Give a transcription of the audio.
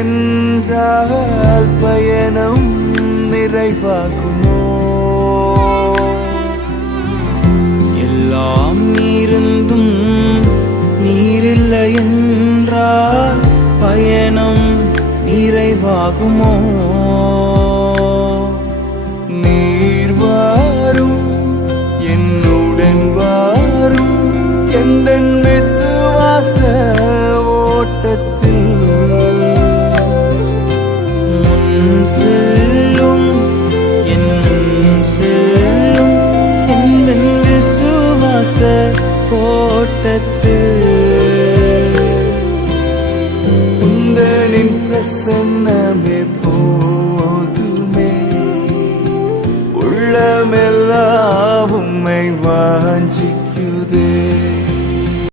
என்றால் பயணம் நிறைவாகுமோ? எல்லாம் நீருந்தும் நீரில்லை என்றால் பயணம் நிறைவாகுமோ? நீர் வாரும் என்னுடன் வாரும் எந்தன் விசுவாச ஓட்டத்தில் முன் செல்லும் எந்தன் விசுவாச ஓட்டத்தில் உந்தனின் பிரசன்னமே போதுமே, உள்ளமெல்லாம் உம்மை வாஞ்சிக்கிறேன்.